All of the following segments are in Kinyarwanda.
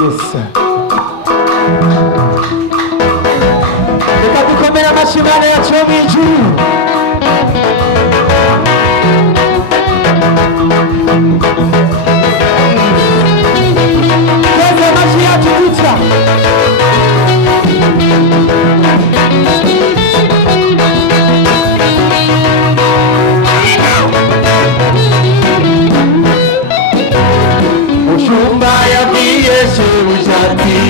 Yes sir. Reka dukomere amashyi Imana yacu yo mu ijuru. Twese amashyi yacu dutya. Mushumba yabwiye shebuja ati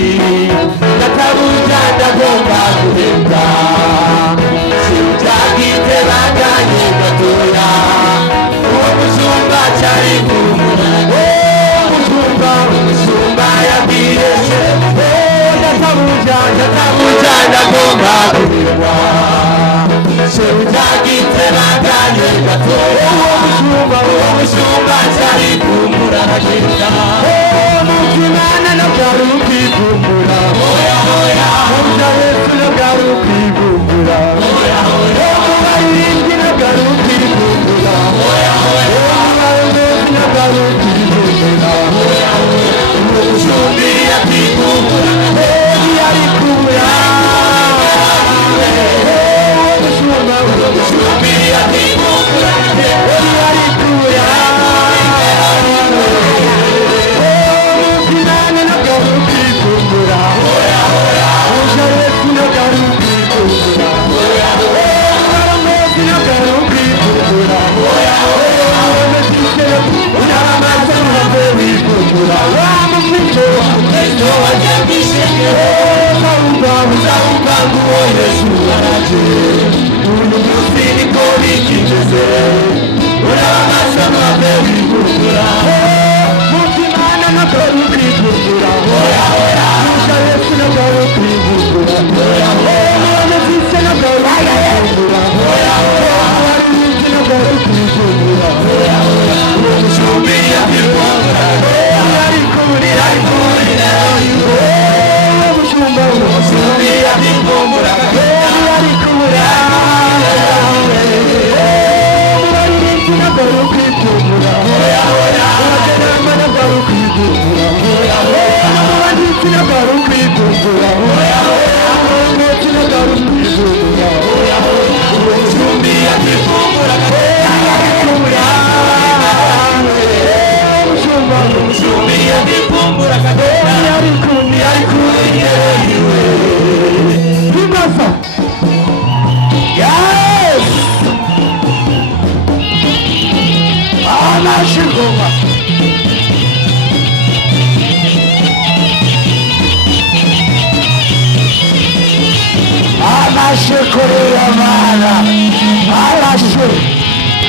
Databuja ndagomba guhembwa. Shebuja agitebaganye gatoya, uwo mushumba cyari kumura. Mushumba yabwiye Databuja ndagomba guhembwa. Shebuja agitebaganye gatoya, uwo mushumba cyari kumura. Mukimana nabwari ukwivumbura, muja Yesu nabwari ukwivumbura, mubaririmbyi nabwari ukwivumbura, mubaririmbyi nabwari ukwivumbura. Umushumbi yakwivumbura, yari kubura. Umushumbi yakwivumbura, yari kubura.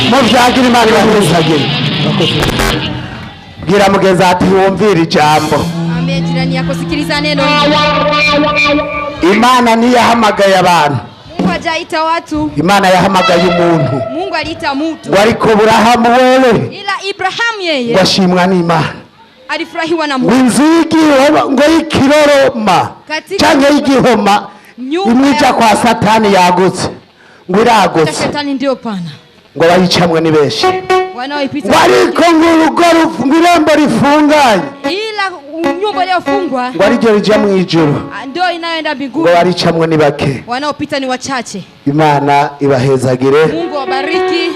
Muvyagira Imana ibahezagire. Bwira mugenzi ati wumvira ijambo. Amen. Jirani yako sikiliza neno. Imana niyahamagaye abantu. Mungu hajaita watu. Imana yahamagaye umuntu. Mungu aliita mtu. Wariko Burahamu wewe. Ila Ibrahim yeye. Washimwa n'Imana. Alifurahiwa na Mungu. Inzigi ngo y'ikiroroma canke y'igihoma imwija kwa Satani yagutse. Ngo iragutse. Shetani ndio pana. Ngo bayicamwe ni benshi. Wanaoipita. Wariko ngurugo irembo rifunganye. Ila nyumba iliyofungwa. Ngo arijyo rija mu ijuru. Ndio inayoenda mbinguni. Ngo baricamwe ni bake. Wanaopita ni wachache. Imana ibahezagire. Mungu awabariki.